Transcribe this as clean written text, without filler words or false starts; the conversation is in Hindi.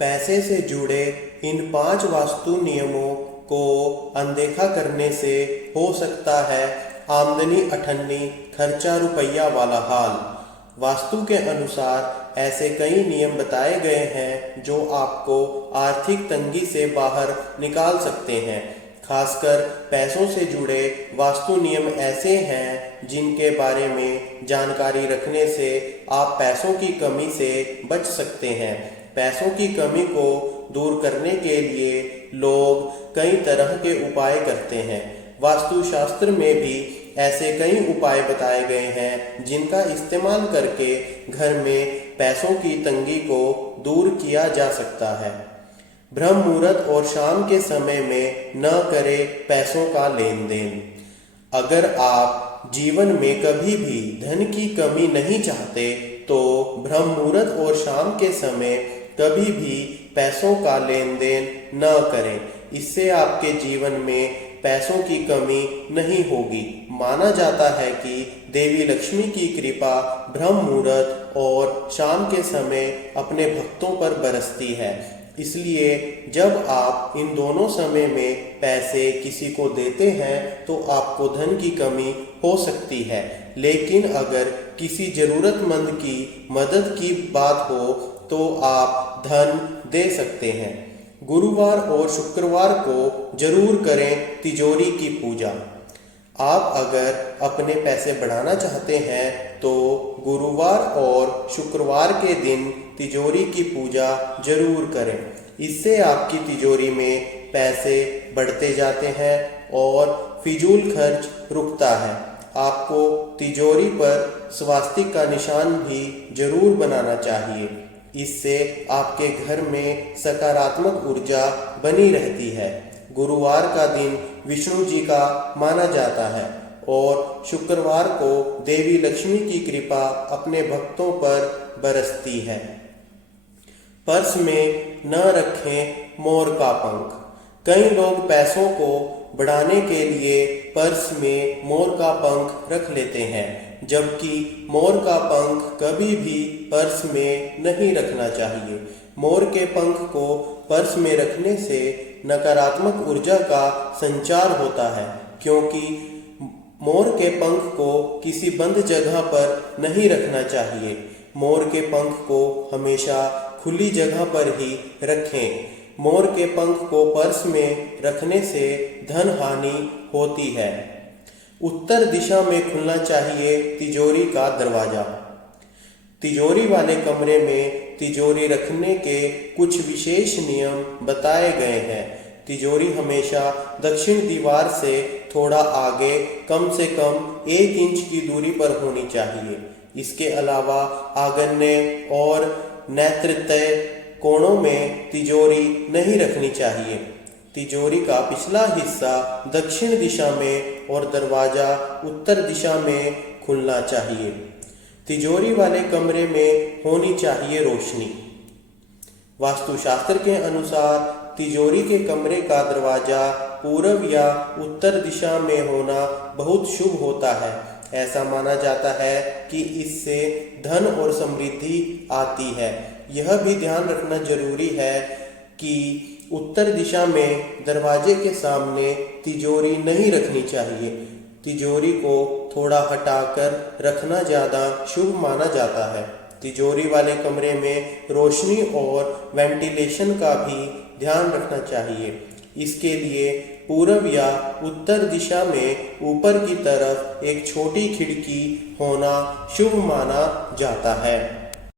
पैसे से जुड़े इन 5 वास्तु नियमों को अनदेखा करने से हो सकता है आमदनी अठन्नी, खर्चा रुपया वाला हाल। वास्तु के अनुसार ऐसे कई नियम बताए गए हैं जो आपको आर्थिक तंगी से बाहर निकाल सकते हैं। खासकर पैसों से जुड़े वास्तु नियम ऐसे हैं जिनके बारे में जानकारी रखने से आप पैसों की कमी से बच सकते हैं। पैसों की कमी को दूर करने के लिए लोग कई तरह के उपाय करते हैं। वास्तुशास्त्र में भी ऐसे कई उपाय बताए गए हैं जिनका इस्तेमाल करके घर में पैसों की तंगी को दूर किया जा सकता है। ब्रह्म मुहूर्त और शाम के समय में न करें पैसों का लेन देन। अगर आप जीवन में कभी भी धन की कमी नहीं चाहते तो ब्रह्म मुहूर्त और शाम के समय कभी भी पैसों का लेन देन न करें। इससे आपके जीवन में पैसों की कमी नहीं होगी। माना जाता है कि देवी लक्ष्मी की कृपा ब्रह्म मुहूर्त और शाम के समय अपने भक्तों पर बरसती है। इसलिए जब आप इन दोनों समय में पैसे किसी को देते हैं तो आपको धन की कमी हो सकती है, लेकिन अगर किसी जरूरतमंद की मदद की बात हो तो आप धन दे सकते हैं। गुरुवार और शुक्रवार को जरूर करें तिजोरी की पूजा। आप अगर अपने पैसे बढ़ाना चाहते हैं तो गुरुवार और शुक्रवार के दिन तिजोरी की पूजा जरूर करें। इससे आपकी तिजोरी में पैसे बढ़ते जाते हैं और फिजूल खर्च रुकता है। आपको तिजोरी पर स्वास्तिक का निशान भी जरूर बनाना चाहिए। इससे आपके घर में सकारात्मक ऊर्जा बनी रहती है। गुरुवार का दिन विष्णु जी का माना जाता है और शुक्रवार को देवी लक्ष्मी की कृपा अपने भक्तों पर बरसती है। पर्स में न रखें मोर का पंख। कई लोग पैसों को बढ़ाने के लिए पर्स में मोर का पंख रख लेते हैं, जबकि मोर का पंख कभी भी पर्स में नहीं रखना चाहिए। मोर के पंख को पर्स में रखने से नकारात्मक ऊर्जा का संचार होता है, क्योंकि मोर के पंख को किसी बंद जगह पर नहीं रखना चाहिए। मोर के पंख को हमेशा खुली जगह पर ही रखें। मोर के पंख को पर्स में रखने से धन हानि होती है। उत्तर दिशा में खुलना चाहिए तिजोरी का दरवाजा। तिजोरी वाले कमरे में तिजोरी रखने के कुछ विशेष नियम बताए गए हैं। तिजोरी हमेशा दक्षिण दीवार से थोड़ा आगे कम से कम 1 इंच की दूरी पर होनी चाहिए। इसके अलावा आग्नेय और नैऋत्य कोणों में तिजोरी नहीं रखनी चाहिए। तिजोरी का पिछला हिस्सा दक्षिण दिशा में और दरवाजा उत्तर दिशा में खुलना चाहिए। तिजोरी वाले कमरे में होनी चाहिए रोशनी। वास्तुशास्त्र के अनुसार तिजोरी के कमरे का दरवाजा पूर्व या उत्तर दिशा में होना बहुत शुभ होता है। ऐसा माना जाता है कि इससे धन और समृद्धि आती है। यह भी ध्यान रखना जरूरी है कि उत्तर दिशा में दरवाजे के सामने तिजोरी नहीं रखनी चाहिए। तिजोरी को थोड़ा हटाकर रखना ज़्यादा शुभ माना जाता है। तिजोरी वाले कमरे में रोशनी और वेंटिलेशन का भी ध्यान रखना चाहिए। इसके लिए पूर्व या उत्तर दिशा में ऊपर की तरफ एक छोटी खिड़की होना शुभ माना जाता है।